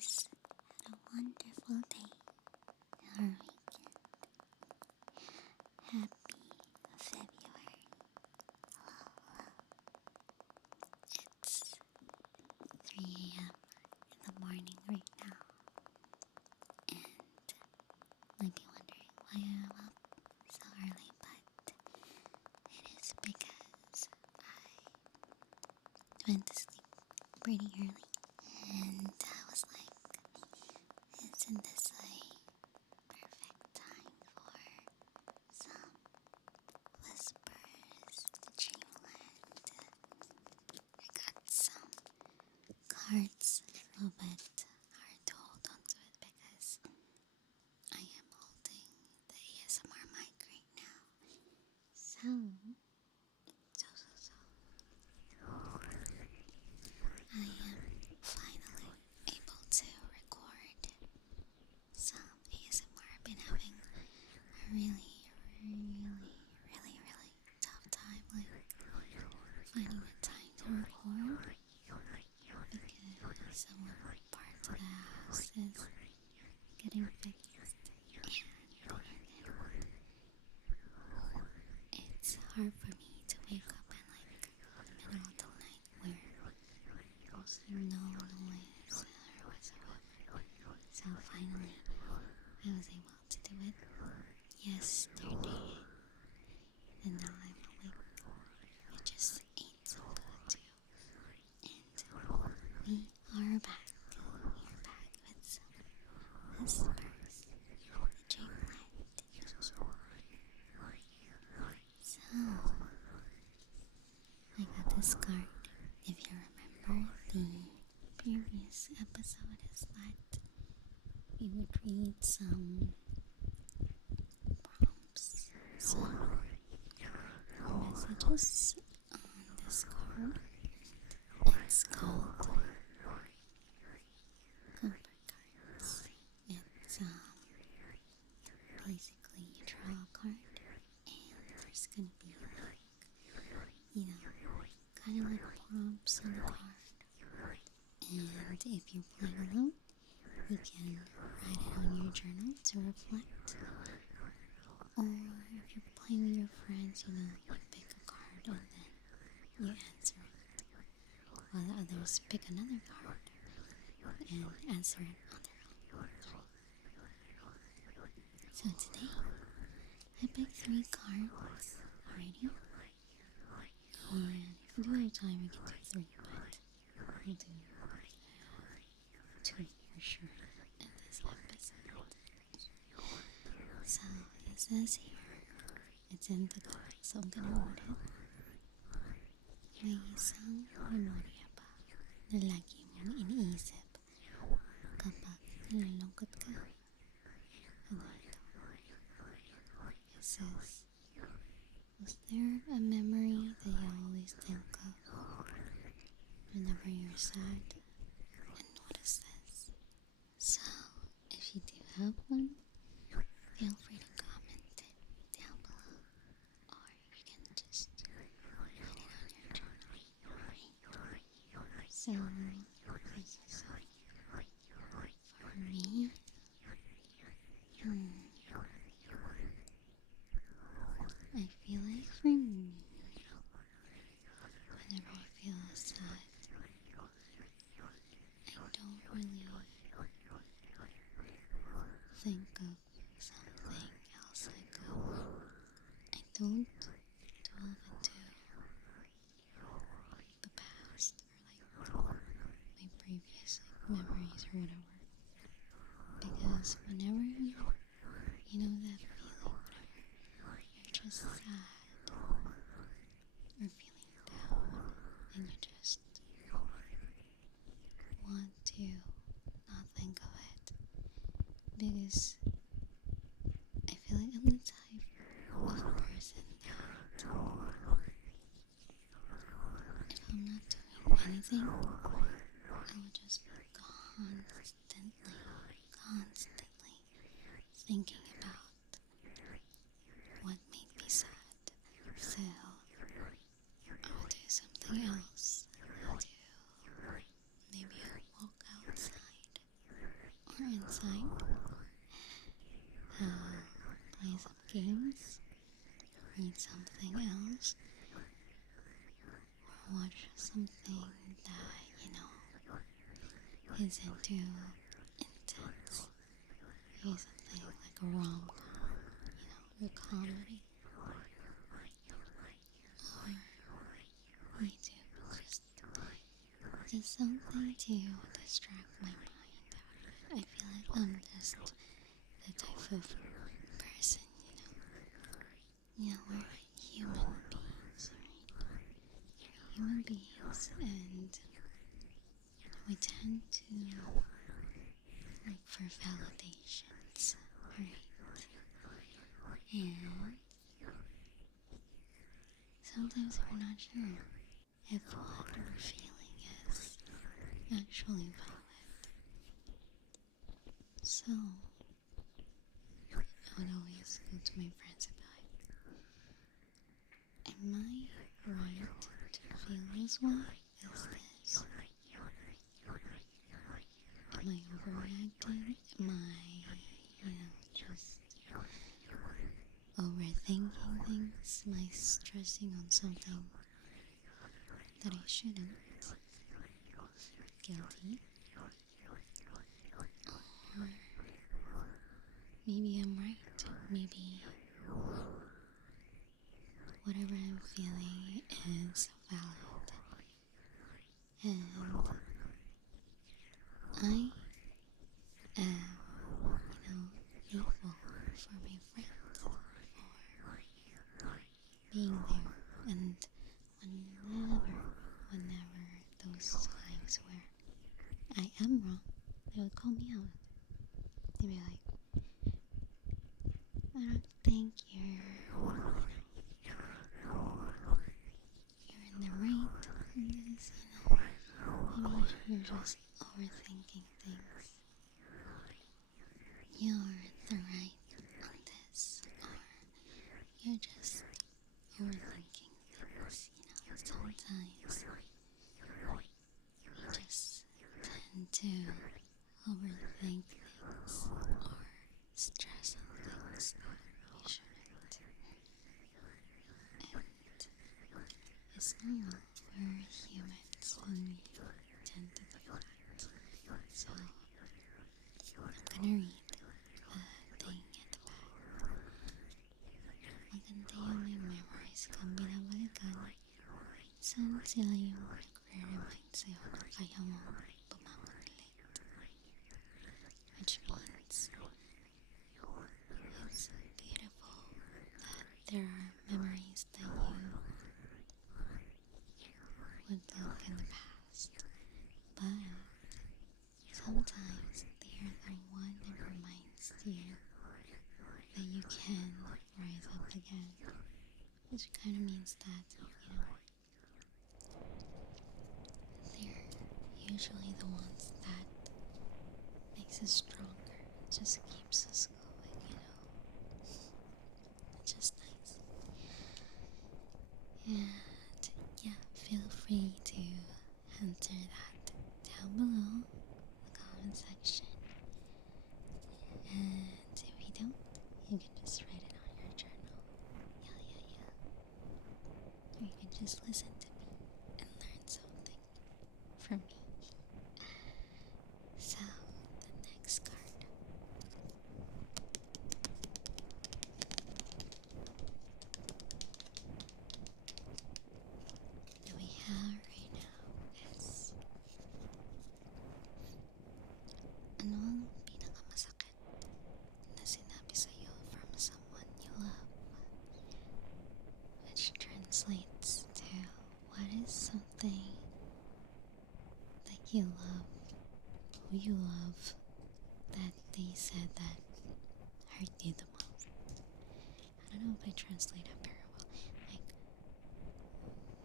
guys had a wonderful day or weekend. Happy February. Hello, hello. It's 3 a.m. in the morning right now. And might be wondering why I'm up so early, but it is because I went to sleep pretty early. And I was like, isn't this a perfect time for some whispers to Dreamland? I got some cards, a little bit hard to hold onto it because I am holding the ASMR mic right now. So I am finally able to record some ASMR. I've been having a really tough time, finding the time to record because some of the parts of the house is getting fixed, and it's hard for me to wake up in the middle of the night where there's no noise or whatsoever. So finally I was able to do it yesterday, and now I'm awake. I just ate some food too, and we are back. We're back with some whispers, the Dreamland. So I got this card. If you remember, the previous episode is that we would read some prompts, some messages on this card. It's called comfort cards. It's basically you draw a card and there's gonna be kind of like prompts on the card. And if you're playing alone, you can write it on your journal to reflect. Or if you're playing with your friends, you pick a card and then you answer it. While the others pick another card and answer it on their own. So today, I picked 3 cards already. And if we do have time, we can do 3, but we'll do 2 for sure in this episode. So this says here, it's in Tagalog, so I'm gonna read it. May isang memorya ba na lagi mong iniisip kapag nalulungkot ka? Ano ito? It says, was there a memory that you always think of whenever you're sad? And what is this? So, if you do have one, feel free to comment it down below, or you can just write it on your journal. So, for me, I feel like for me, whenever I feel sad, I don't really think of something else. I don't delve into the past or my previous memories or whatever, because whenever that feeling, whenever you're just sad or feeling down and you just want to not think of it, because I feel like I'm the type of person that if I'm not doing anything, I would just be constantly thinking about what made me sad. So I'll do something else. Maybe I'll walk outside read something else, or watch something that, isn't too intense. Maybe something like a rom-com, a comedy. Or YouTube, just something to distract my mind out of it. I feel like I'm just the type of person, we're human beings, right? We're human beings, and we tend to look for validations, right? And sometimes we're not sure if what we're feeling is actually valid. So, I would always go to my friends and be like, am I right to feel this way? Is this? Am I overreacting? Am I, just overthinking things? Am I stressing on something that I shouldn't? Guilty? Or maybe I'm right. Maybe whatever I'm feeling is valid. And I am, grateful for my friends for being there. And whenever those times where I am wrong, they would call me out. They'd be like, I don't think you're in the right on this, maybe you're just overthinking things. You're the right on this, or you're just overthinking things, sometimes we just tend to overthink things or stress on things that we shouldn't. And it's normal, we're humans and we tend to do that. So I'm gonna read the thing at the back. Maganda yung may memories kang binabalikan. Saan sila yung nagre-remind sa'yo na kaya mo bumangon ulit? Which means it's beautiful that there are memories that you would look in the past, but sometimes they are the one that reminds you that you can rise up again, which kind of means that, they're usually the ones that makes us stronger, just keeps us going, It's just nice. And yeah, feel free to enter that down below in the comment section. And if you don't, you can just write it on your journal. Or you can just listen to me and learn something from me. So, the next card. That we have right now is, ano ang pinakamasakit na sinabi sa'yo from someone you love? Which translates to, what is something that you love, who you love, that they said that hurt you the most? I don't know if I translate that very well. Like,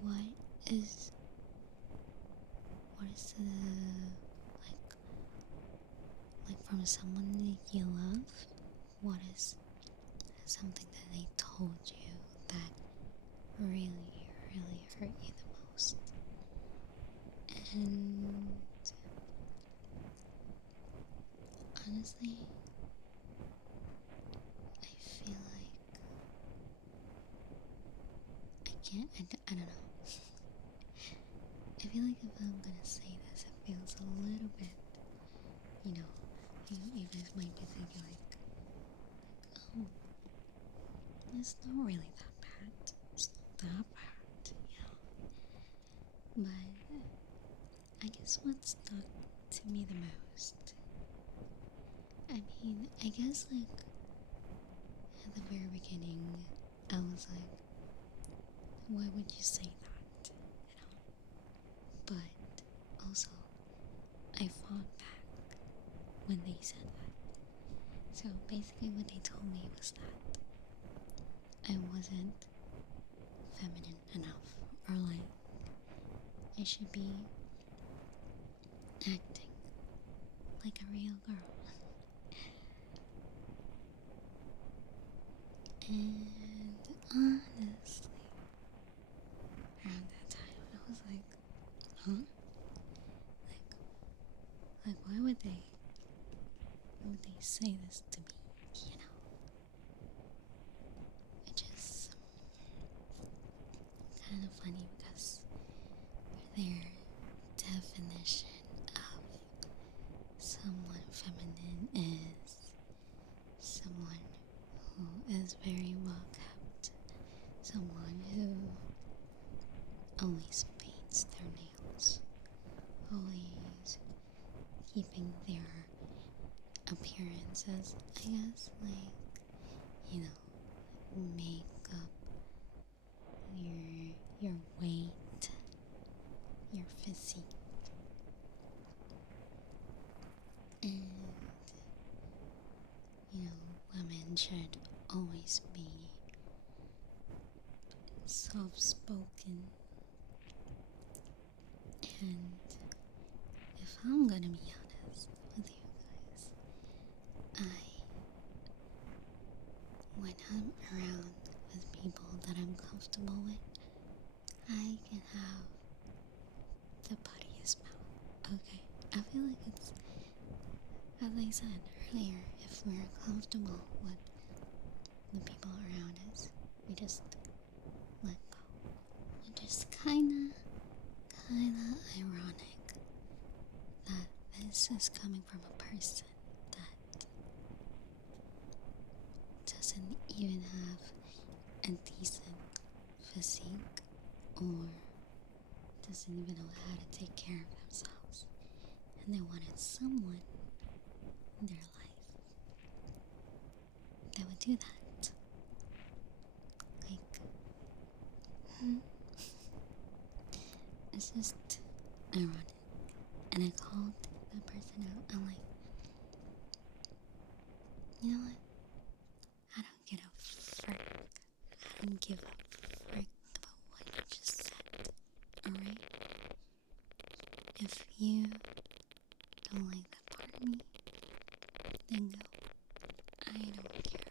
what is the, like from someone that you love, what is something that they told you that really, really hurt you the most? And honestly, I feel like can't, I don't know. I feel like if I'm gonna say this, it feels a little bit, you know, you guys might be thinking like, oh, it's not really that bad. It's not that bad, you know. But I guess what stuck to me the most, I mean, I guess like at the very beginning, I was like, why would you say that? You know? But also, I fought back when they said that. So basically what they told me was that I wasn't feminine enough, or like I should be acting like a real girl. And honestly, around that time I was like, huh? Like why would they say this to me, you know? Which is kind of funny because their definition of someone feminine is someone who is very well kept, someone who always paints their nails, always keeping their appearances, I guess, like, you know, makeup, your weight, your physique, and you know, women should always be soft-spoken. And if I'm gonna be honest with you guys, when I'm around with people that I'm comfortable with, I can have the puttiest mouth. Okay, I feel like it's, as I said earlier, if we're comfortable with the people around us, we just let go. Which is kinda ironic that this is coming from a person that doesn't even have a decent physique or doesn't even know how to take care of themselves, and they wanted someone in their life that would do that. Like, it's just ironic. And I called that person out. I'm like, you know what? I don't give a frick. I don't give a frick about what you just said. Alright? If you don't like that part of me, then go. I don't care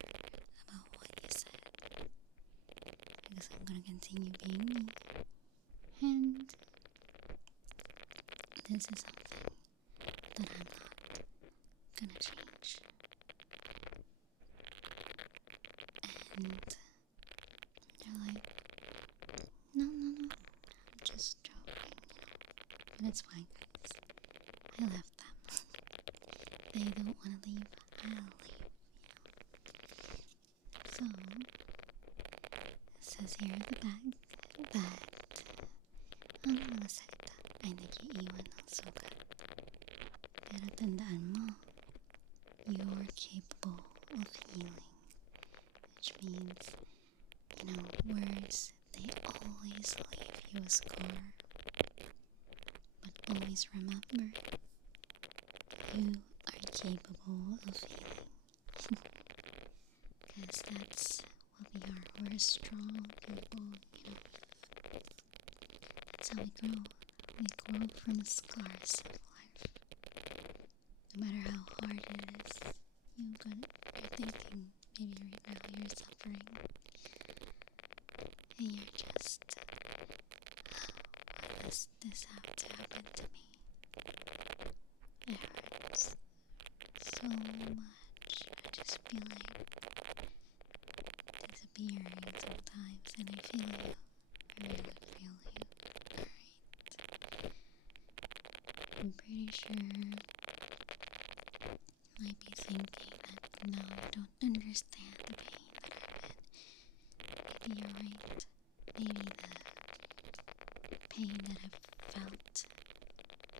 about what you said. Because I'm gonna continue being me. And this is something that I'm not gonna change. And they're like, no, I'm just joking, but it's fine, guys. I left them. They don't want to leave, I'll leave, So, it says here at the back that ang mga salita ay nag-iiwan ng sugat. Pero tandaan mo, you're capable of healing. Which means, you know, words, they always leave you a scar. But always remember, you are capable of healing. Because that's what we are. We're strong people, you know. That's how we grow. We grow from the scars of life. No matter how hard it is, you're thinking, maybe right now you're suffering. And you're just, why does this have to happen to me? It hurts so much. I just feel like disappearing sometimes, and I feel you. I I'm pretty sure you might be thinking that no, you don't understand the pain that I've been. Maybe you're right. Maybe the pain that I've felt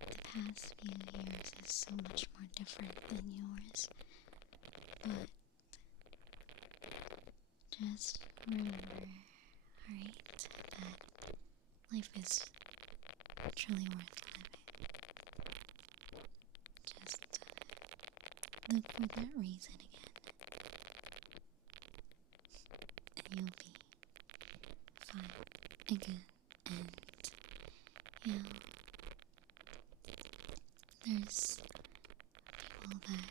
the past few years is so much more different than yours. But just remember, alright, that life is truly worth living. Just look for that reason again, and you'll be fine again. And you know, there's people that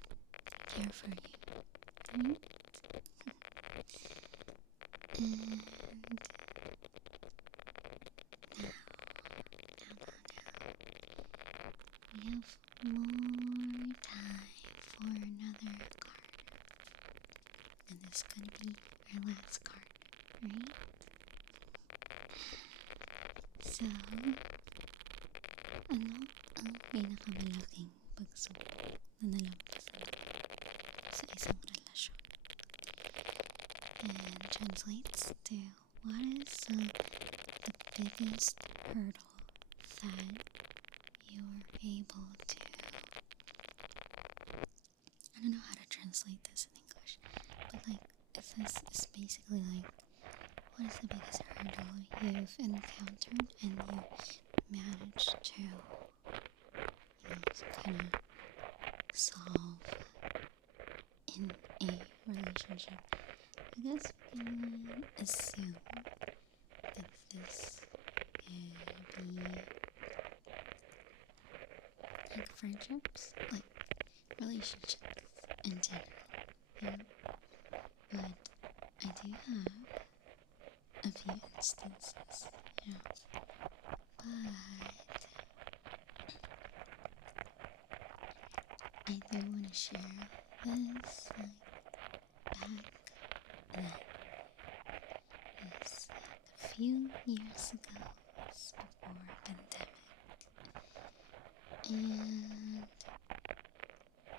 care for you, right? And now, we have more time for another card. And this is gonna be our last card, right? So, ano ang pinakamalaking pagsubok na nalampasan sa isang relasyon? And translates to, what is the biggest hurdle that you were able to, I don't know how to translate this in English, but like, this is basically like, what is the biggest hurdle you've encountered and you managed to, kind of solve in a relationship? I guess we can assume that this could be like friendships, like relationships in general, yeah. But I do have a few instances, yeah. But I do want to share this, like, back then. Yes, like a few years ago, before pandemic. And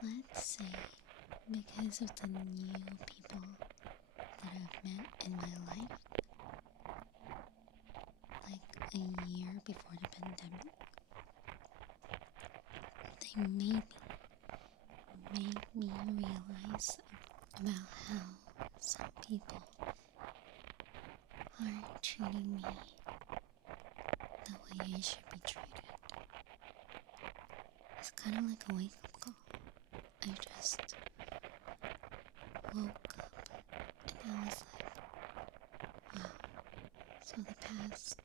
let's say, because of the new people that I've met in my life, like a year before the pandemic, they made me realize about how some people aren't treating me the way I should be treated. It's kind of like a wake-up call. I just woke up and I was like, wow. So the past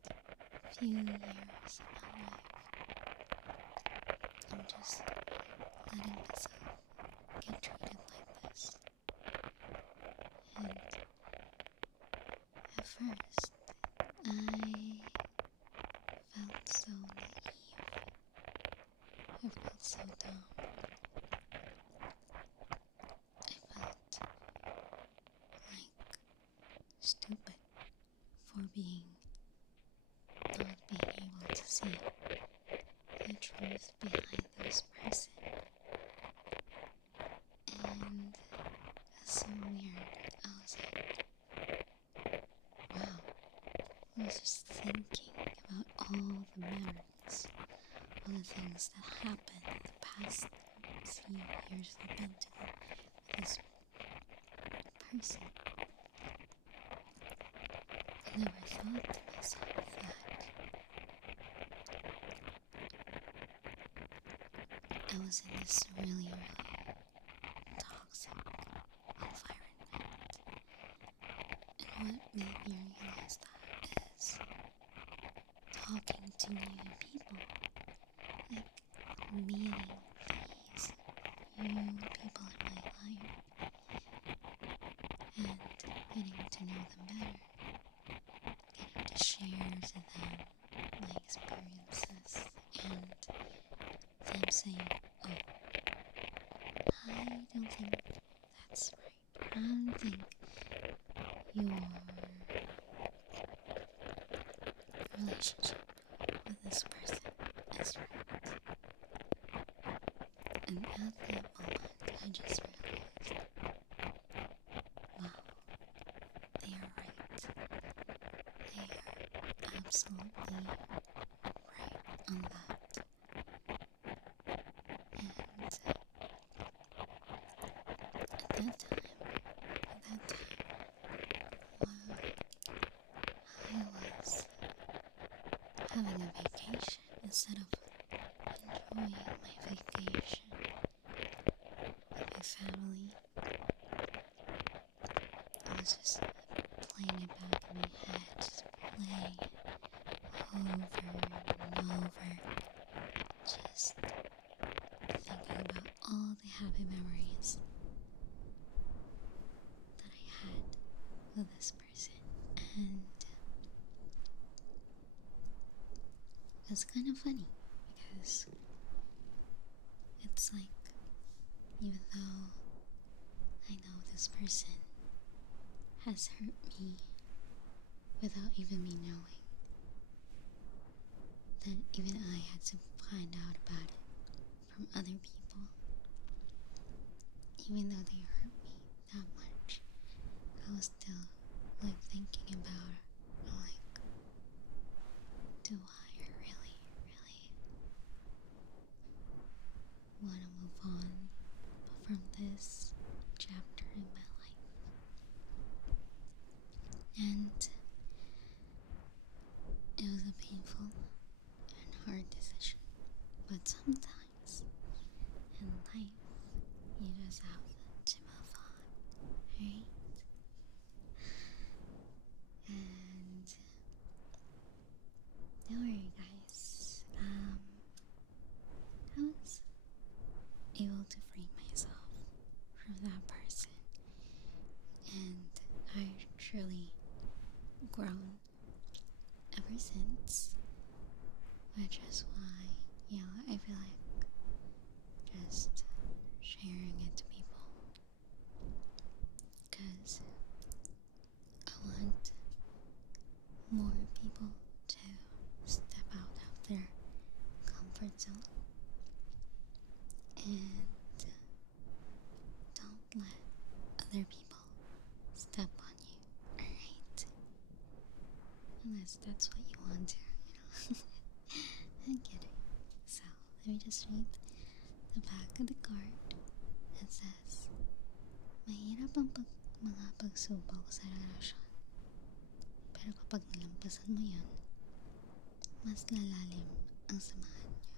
few years of my life, I'm just letting myself get treated like this. And at first, I felt so naive. I felt so dumb. I felt like stupid for not being able to see the truth behind this person. And it's so weird. I was like, wow. I was just thinking about all the memories, all the things that happened in the past few years that I've been together with this person. I never thought to myself that I was in this really, really toxic environment. And what made me realize that is talking to new people, like meeting these new people in my life and getting to know them better, getting to share to them my experiences and them saying, oh, I don't think that's right. I don't think your relationship with this person is right. And at that moment, I just realized, wow, they are right. They are absolutely right on that. And at that time, while I was having a vacation, instead of enjoying my vacation with my family, I was just playing it back in my head, just playing over and over, just thinking about all the happy memories that I had with this person. And it's kind of funny because it's like, even though I know this person has hurt me without even me knowing, then even I had to find out about it from other people. Even though they hurt me that much, I was still like thinking about it. I'm like, do I really want to move on from this chapter in my life? And it was a painful and hard decision. But sometimes in life, you just have to move on, right? And don't worry, guys. I was able to free myself from that person, and I've truly grown ever since. Which is why, I feel like just sharing it to people, because I want more people to step out of their comfort zone and don't let other people step on you, alright? Unless that's what you want to, I'm kidding. So, let me just read the back of the card. It says, mahirap ang mga pagsubok sa relasyon. Pero kapag nalampasan mo yun, mas lalalim ang samahan niyo.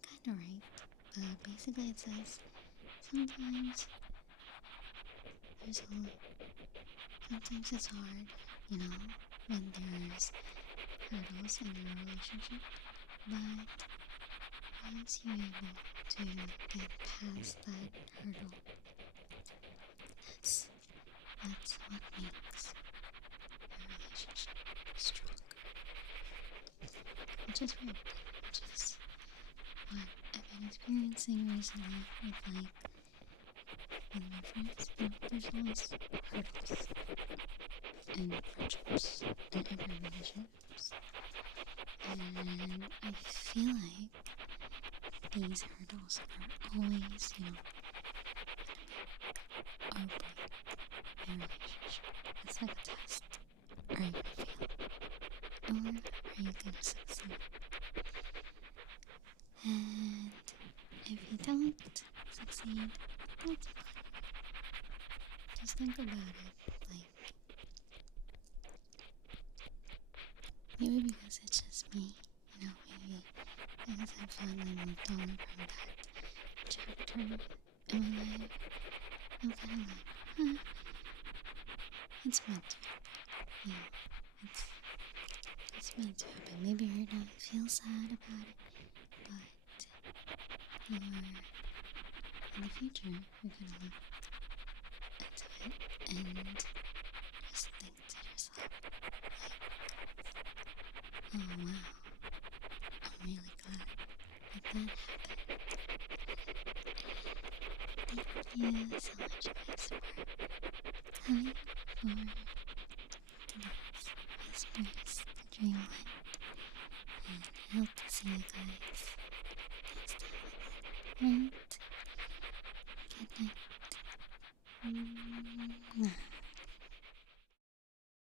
Kinda right, but basically it says, sometimes it's hard, when there's hurdles in a relationship, but once you're able to get past that hurdle, that's what makes a relationship stronger. Which is weird, which is what I've been experiencing recently with my friends. There's always hurdles in friendships and every relationships, and I feel like these hurdles are always, gonna make or break your relationship. It's like a test. Are you gonna fail? Or are you gonna succeed? And if you don't succeed, that's fine. Just think about it, like, maybe because it's just me, maybe because I finally moved on from that chapter in my life. I'm kinda like, it's meant to happen. Yeah, it's meant to happen. Maybe you're gonna feel sad about it, but in the future, you're gonna look into it and just think to yourself, like, oh wow, I'm really glad that happened. Thank you so much, guys, for coming for today's Whispers to Dreamland, and I hope to see you guys next time. Right? Good night.